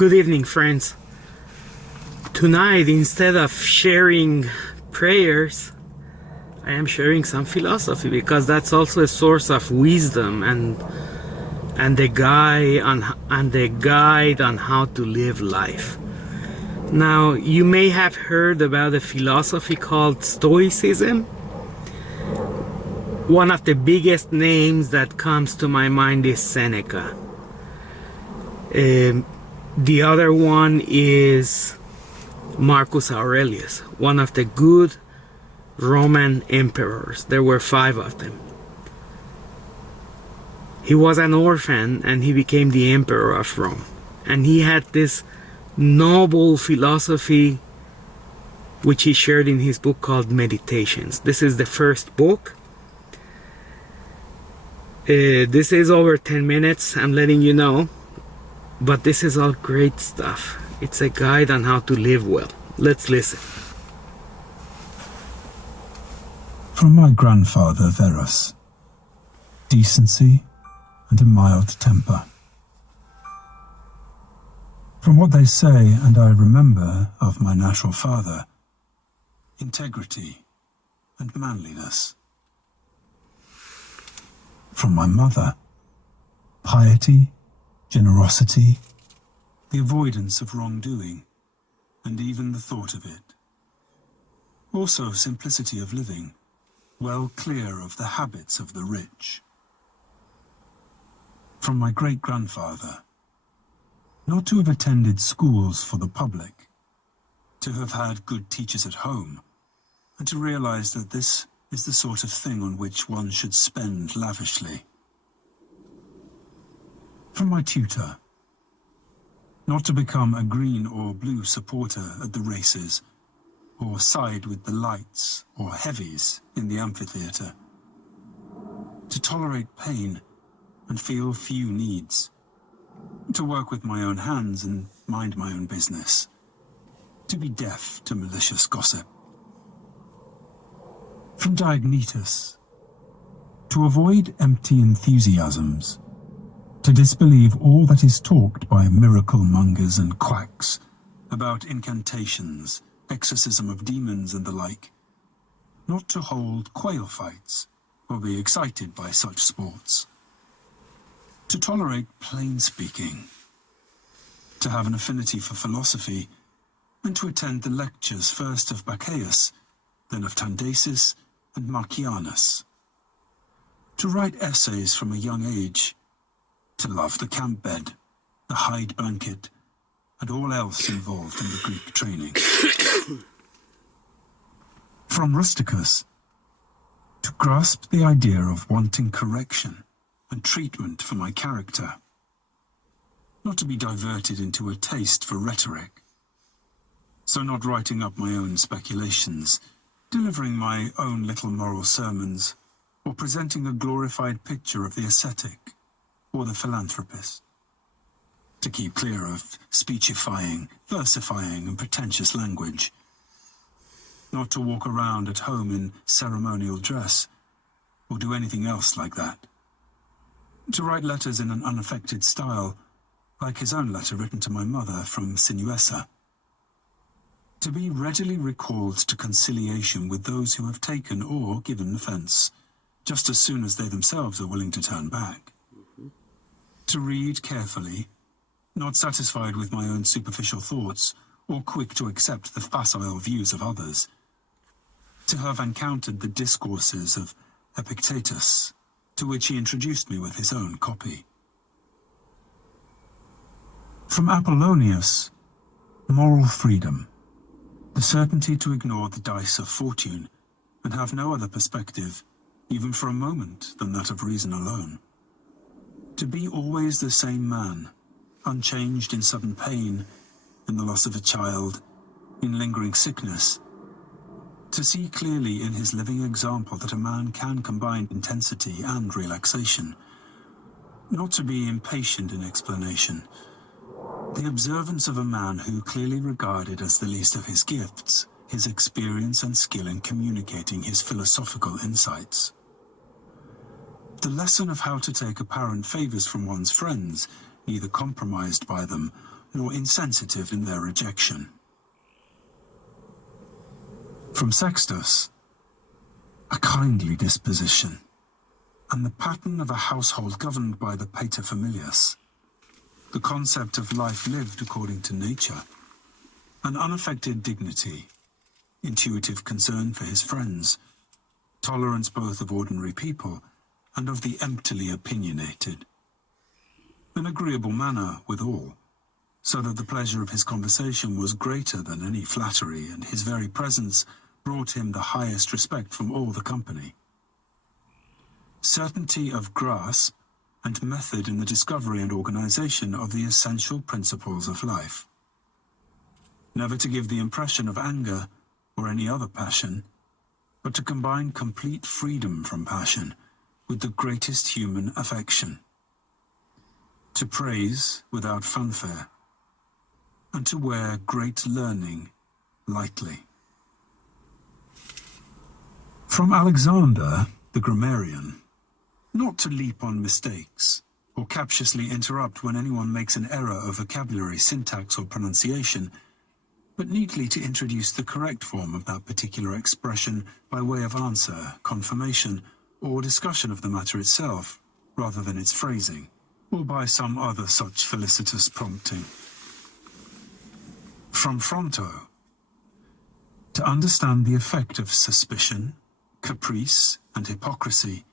Good evening, friends. Tonight, instead of sharing prayers, I am sharing some philosophy, because that's also a source of wisdom and the guide on how to live life. Now, you may have heard about a philosophy called stoicism. One of the biggest names that comes to my mind is Seneca. The other one is Marcus Aurelius, one of the good Roman emperors. There were 5 of them. He was an orphan and he became the emperor of Rome. And he had this noble philosophy which he shared in his book called Meditations. This is the first book. This is over 10 minutes, I'm letting you know. But this is all great stuff. It's a guide on how to live well. Let's listen. From my grandfather, Verus, decency and a mild temper. From what they say, and I remember of my natural father, integrity and manliness. From my mother, piety, generosity, the avoidance of wrongdoing, and even the thought of it. Also simplicity of living, well clear of the habits of the rich. From my great-grandfather, not to have attended schools for the public, to have had good teachers at home, and to realize that this is the sort of thing on which one should spend lavishly. From my tutor, not to become a green or blue supporter at the races, or side with the lights or heavies in the amphitheatre. To tolerate pain and feel few needs. To work with my own hands and mind my own business. To be deaf to malicious gossip. From Diognetus, to avoid empty enthusiasms. To disbelieve all that is talked by miracle mongers and quacks about incantations, exorcism of demons and the like. Not to hold quail fights or be excited by such sports. To tolerate plain speaking. To have an affinity for philosophy and to attend the lectures first of Bacchaeus, then of Tandasis and Marcianus. To write essays from a young age. To love the camp bed, the hide blanket, and all else involved in the Greek training. From Rusticus, to grasp the idea of wanting correction and treatment for my character, not to be diverted into a taste for rhetoric, so not writing up my own speculations, delivering my own little moral sermons, or presenting a glorified picture of the ascetic, or the philanthropist. To keep clear of speechifying, versifying, and pretentious language. Not to walk around at home in ceremonial dress, or do anything else like that. To write letters in an unaffected style, like his own letter written to my mother from Sinuessa. To be readily recalled to conciliation with those who have taken or given offence, just as soon as they themselves are willing to turn back. To read carefully, not satisfied with my own superficial thoughts, or quick to accept the facile views of others. To have encountered the discourses of Epictetus, to which he introduced me with his own copy. From Apollonius, moral freedom, the certainty to ignore the dice of fortune, and have no other perspective, even for a moment, than that of reason alone. To be always the same man, unchanged in sudden pain, in the loss of a child, in lingering sickness. To see clearly in his living example that a man can combine intensity and relaxation. Not to be impatient in explanation. The observance of a man who clearly regarded as the least of his gifts, his experience and skill in communicating his philosophical insights. The lesson of how to take apparent favors from one's friends, neither compromised by them nor insensitive in their rejection. From Sextus, a kindly disposition, and the pattern of a household governed by the paterfamilias, the concept of life lived according to nature, an unaffected dignity, intuitive concern for his friends, tolerance both of ordinary people and of the emptily opinionated, an agreeable manner with all, so that the pleasure of his conversation was greater than any flattery, and his very presence brought him the highest respect from all the company. Certainty of grasp and method in the discovery and organization of the essential principles of life. Never to give the impression of anger or any other passion, but to combine complete freedom from passion with the greatest human affection. To praise without fanfare, and to wear great learning lightly. From Alexander, the grammarian, not to leap on mistakes, or captiously interrupt when anyone makes an error of vocabulary, syntax, or pronunciation, but neatly to introduce the correct form of that particular expression by way of answer, confirmation, or discussion of the matter itself, rather than its phrasing, or by some other such felicitous prompting. From Fronto, to understand the effect of suspicion, caprice, and hypocrisy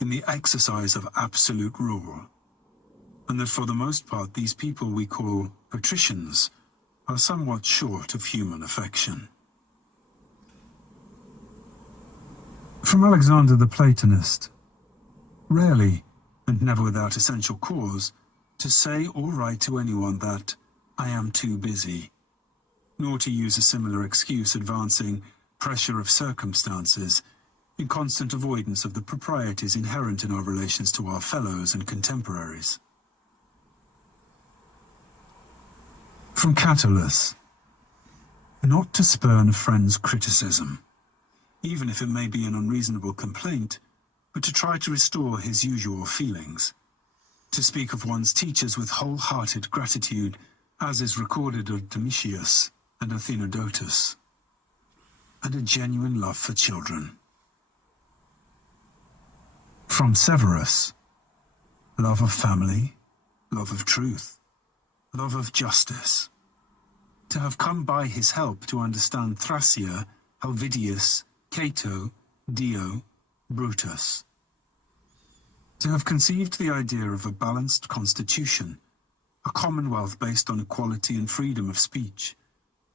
in the exercise of absolute rule, and that for the most part these people we call patricians are somewhat short of human affection. From Alexander the Platonist, rarely, and never without essential cause, to say or write to anyone that I am too busy, nor to use a similar excuse advancing pressure of circumstances in constant avoidance of the proprieties inherent in our relations to our fellows and contemporaries. From Catullus, not to spurn a friend's criticism, even if it may be an unreasonable complaint, but to try to restore his usual feelings, to speak of one's teachers with wholehearted gratitude, as is recorded of Domitius and Athenodotus, and a genuine love for children. From Severus, love of family, love of truth, love of justice, to have come by his help to understand Thrasea, Helvidius, Cato, Dio, Brutus, to have conceived the idea of a balanced constitution, a commonwealth based on equality and freedom of speech,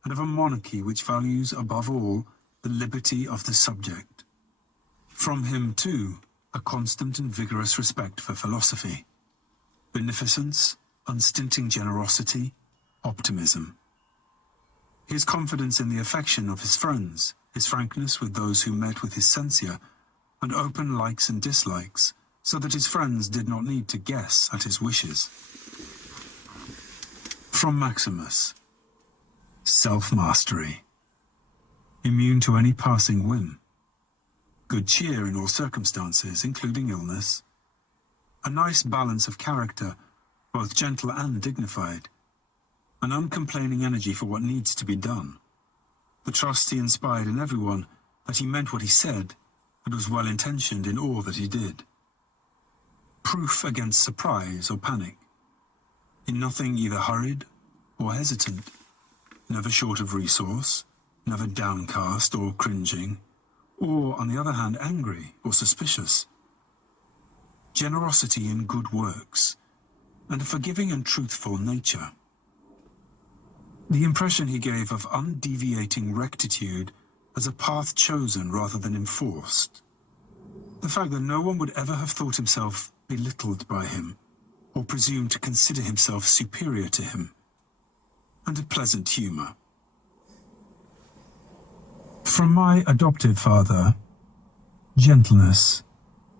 and of a monarchy which values above all the liberty of the subject. From him, too, a constant and vigorous respect for philosophy, beneficence, unstinting generosity, optimism. His confidence in the affection of his friends, his frankness with those who met with his censure, and open likes and dislikes, so that his friends did not need to guess at his wishes. From Maximus, self-mastery, immune to any passing whim, good cheer in all circumstances, including illness, a nice balance of character, both gentle and dignified, an uncomplaining energy for what needs to be done, the trust he inspired in everyone that he meant what he said and was well-intentioned in all that he did. Proof against surprise or panic, in nothing either hurried or hesitant, never short of resource, never downcast or cringing, or, on the other hand, angry or suspicious. Generosity in good works, and a forgiving and truthful nature. The impression he gave of undeviating rectitude as a path chosen rather than enforced. The fact that no one would ever have thought himself belittled by him, or presumed to consider himself superior to him. And a pleasant humour. From my adopted father, gentleness,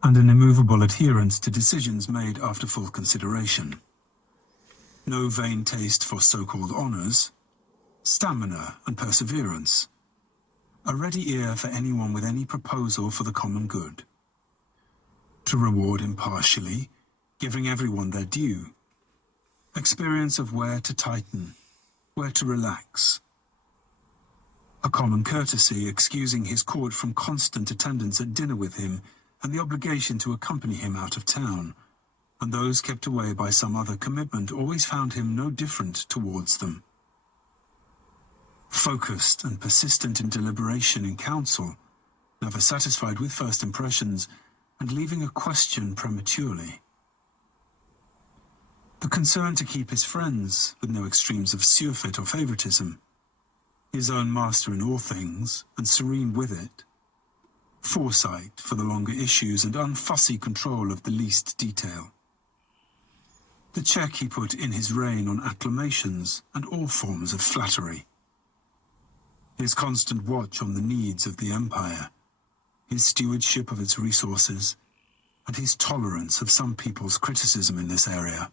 and an immovable adherence to decisions made after full consideration. No vain taste for so-called honours, stamina and perseverance, a ready ear for anyone with any proposal for the common good. To reward impartially, giving everyone their due, experience of where to tighten, where to relax. A common courtesy excusing his court from constant attendance at dinner with him and the obligation to accompany him out of town, and those kept away by some other commitment always found him no different towards them. Focused and persistent in deliberation in council, never satisfied with first impressions, and leaving a question prematurely. The concern to keep his friends, with no extremes of surfeit or favoritism. His own master in all things, and serene with it. Foresight for the longer issues and unfussy control of the least detail. The check he put in his reign on acclamations and all forms of flattery. His constant watch on the needs of the empire, his stewardship of its resources, and his tolerance of some people's criticism in this area.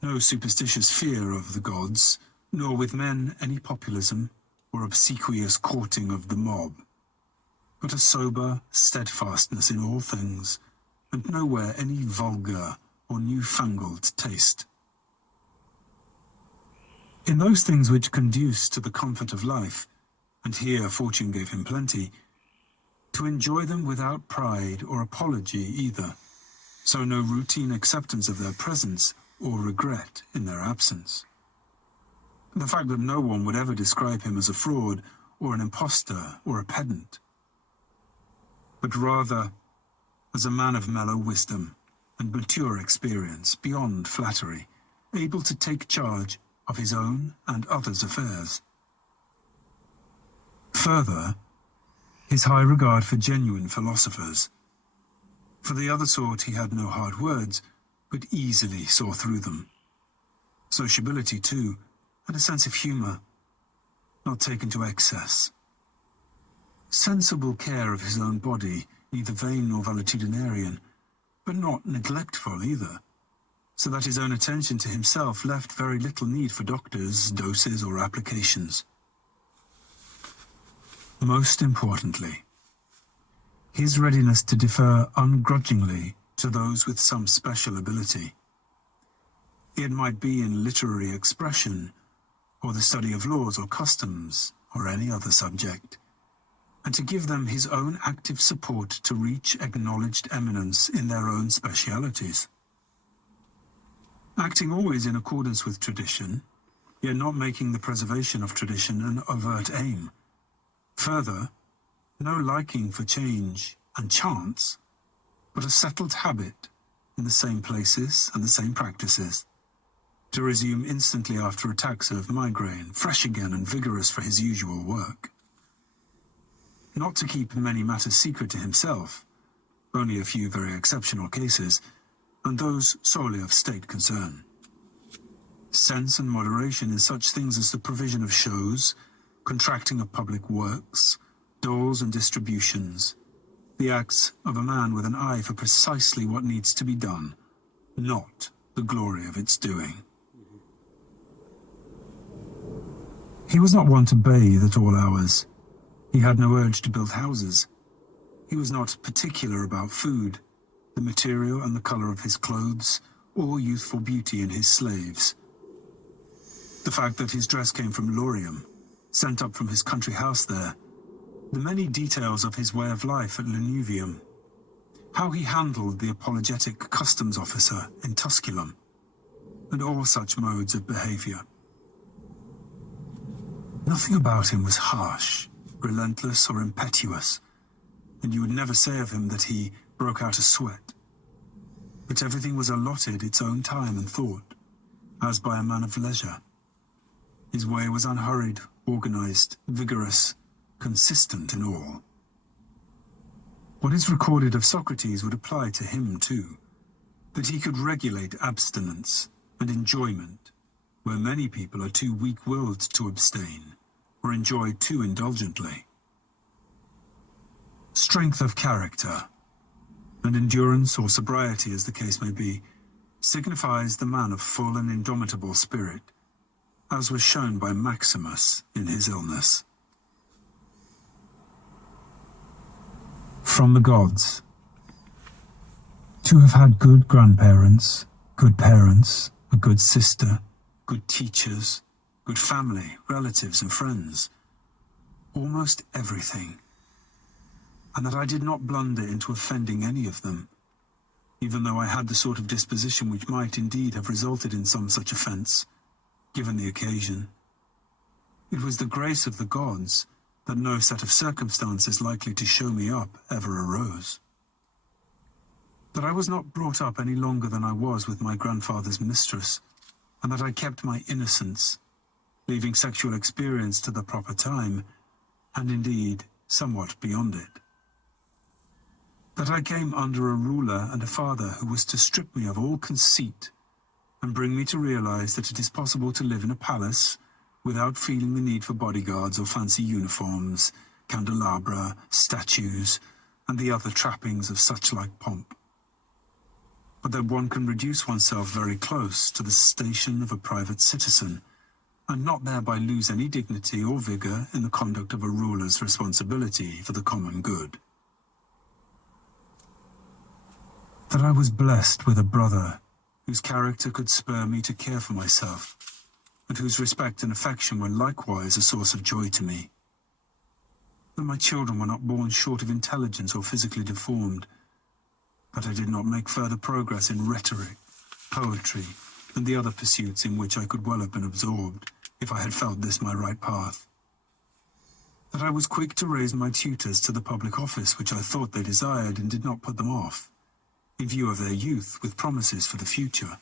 No superstitious fear of the gods, nor with men any populism or obsequious courting of the mob, but a sober steadfastness in all things, and nowhere any vulgar or newfangled taste. In those things which conduce to the comfort of life, and here fortune gave him plenty, to enjoy them without pride or apology either, so no routine acceptance of their presence or regret in their absence. The fact that no one would ever describe him as a fraud or an impostor or a pedant, but rather as a man of mellow wisdom and mature experience beyond flattery, able to take charge of his own and others' affairs. Further, his high regard for genuine philosophers. For the other sort he had no hard words, but easily saw through them. Sociability, too, and a sense of humour, not taken to excess. Sensible care of his own body, neither vain nor valetudinarian, but not neglectful either, so that his own attention to himself left very little need for doctors, doses, or applications. Most importantly, his readiness to defer ungrudgingly to those with some special ability. It might be in literary expression, or the study of laws or customs, or any other subject, and to give them his own active support to reach acknowledged eminence in their own specialities. Acting always in accordance with tradition, yet not making the preservation of tradition an overt aim. Further, no liking for change and chance, but a settled habit in the same places and the same practices, to resume instantly after attacks of migraine, fresh again and vigorous for his usual work. Not to keep many matters secret to himself, only a few very exceptional cases, and those solely of state concern. Sense and moderation in such things as the provision of shows, contracting of public works, doles and distributions, the acts of a man with an eye for precisely what needs to be done, not the glory of its doing. He was not one to bathe at all hours. He had no urge to build houses. He was not particular about food, the material and the colour of his clothes, or youthful beauty in his slaves. The fact that his dress came from Lorium, sent up from his country house there, the many details of his way of life at Lanuvium, how he handled the apologetic customs officer in Tusculum, and all such modes of behaviour. Nothing about him was harsh, relentless, or impetuous, and you would never say of him that he broke out a sweat. But everything was allotted its own time and thought, as by a man of leisure. His way was unhurried, organised, vigorous, consistent in all. What is recorded of Socrates would apply to him too, that he could regulate abstinence and enjoyment, where many people are too weak-willed to abstain, or enjoy too indulgently. Strength of character, and endurance or sobriety as the case may be, signifies the man of full and indomitable spirit, as was shown by Maximus in his illness. From the gods. To have had good grandparents, good parents, a good sister, good teachers, good family, relatives and friends. Almost everything. And that I did not blunder into offending any of them, even though I had the sort of disposition which might indeed have resulted in some such offence, given the occasion. It was the grace of the gods that no set of circumstances likely to show me up ever arose. That I was not brought up any longer than I was with my grandfather's mistress, and that I kept my innocence, leaving sexual experience to the proper time, and indeed somewhat beyond it. That I came under a ruler and a father who was to strip me of all conceit and bring me to realize that it is possible to live in a palace without feeling the need for bodyguards or fancy uniforms, candelabra, statues, and the other trappings of such-like pomp. But that one can reduce oneself very close to the station of a private citizen, and not thereby lose any dignity or vigor in the conduct of a ruler's responsibility for the common good. That I was blessed with a brother whose character could spur me to care for myself, and whose respect and affection were likewise a source of joy to me. That my children were not born short of intelligence or physically deformed, that I did not make further progress in rhetoric, poetry, and the other pursuits in which I could well have been absorbed, if I had felt this my right path. That I was quick to raise my tutors to the public office which I thought they desired, and did not put them off, in view of their youth, with promises for the future.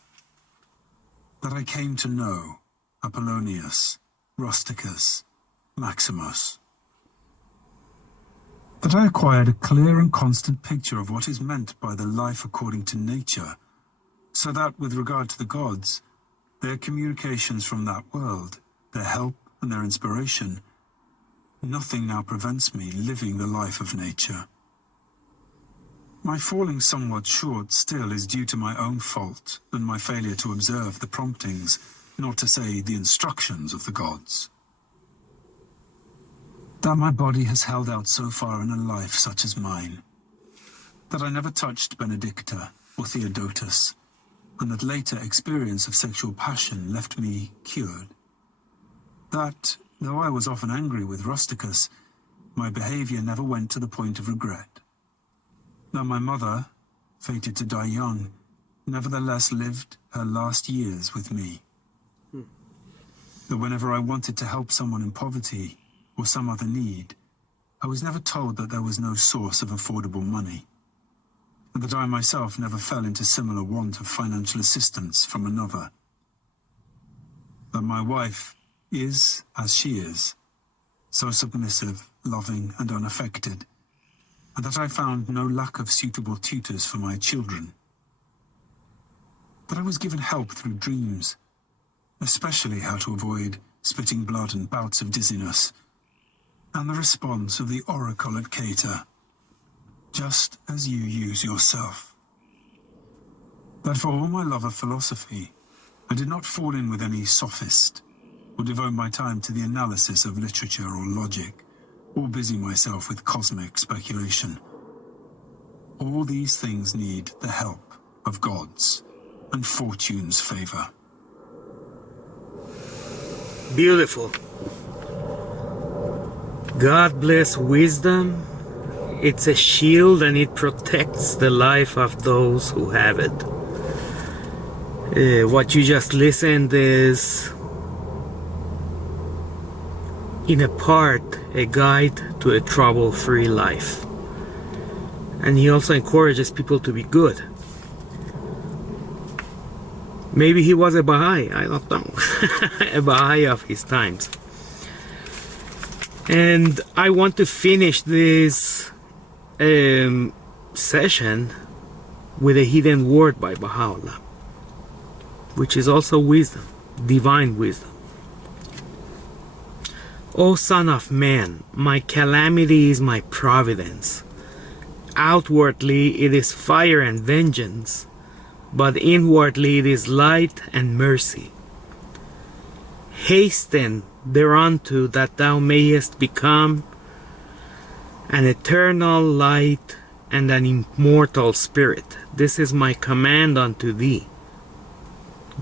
That I came to know Apollonius, Rusticus, Maximus. That I acquired a clear and constant picture of what is meant by the life according to nature, so that, with regard to the gods, their communications from that world, their help and their inspiration, nothing now prevents me living the life of nature. My falling somewhat short still is due to my own fault and my failure to observe the promptings, not to say the instructions of the gods. That my body has held out so far in a life such as mine, that I never touched Benedicta or Theodotus, and that later experience of sexual passion left me cured. That, though I was often angry with Rusticus, my behavior never went to the point of regret. That my mother, fated to die young, nevertheless lived her last years with me. That whenever I wanted to help someone in poverty or some other need, I was never told that there was no source of affordable money, and that I myself never fell into similar want of financial assistance from another. That my wife is as she is, so submissive, loving, and unaffected, and that I found no lack of suitable tutors for my children. That I was given help through dreams, especially how to avoid spitting blood and bouts of dizziness, and the response of the oracle at Cater, just as you use yourself. That for all my love of philosophy, I did not fall in with any sophist, or devote my time to the analysis of literature or logic, or busy myself with cosmic speculation. All these things need the help of gods and fortune's favor. Beautiful. God bless wisdom. It's a shield and it protects the life of those who have it. What you just listened is, in a part, a guide to a trouble-free life. And he also encourages people to be good. Maybe he was a Baha'i, I don't know. A Baha'i of his times. And I want to finish this session with a hidden word by Baha'u'llah, which is also wisdom, divine wisdom. O son of man, my calamity is my providence. Outwardly it is fire and vengeance, but inwardly it is light and mercy. Hasten thereunto that thou mayest become an eternal light and an immortal spirit. This is my command unto thee.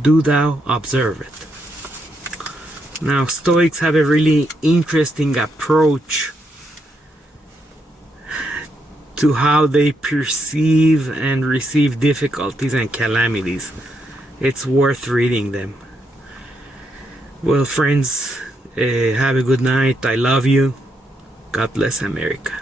do thou observe it. Now, Stoics have a really interesting approach to how they perceive and receive difficulties and calamities. It's worth reading them. Well, friends, have a good night. I love you. God bless America.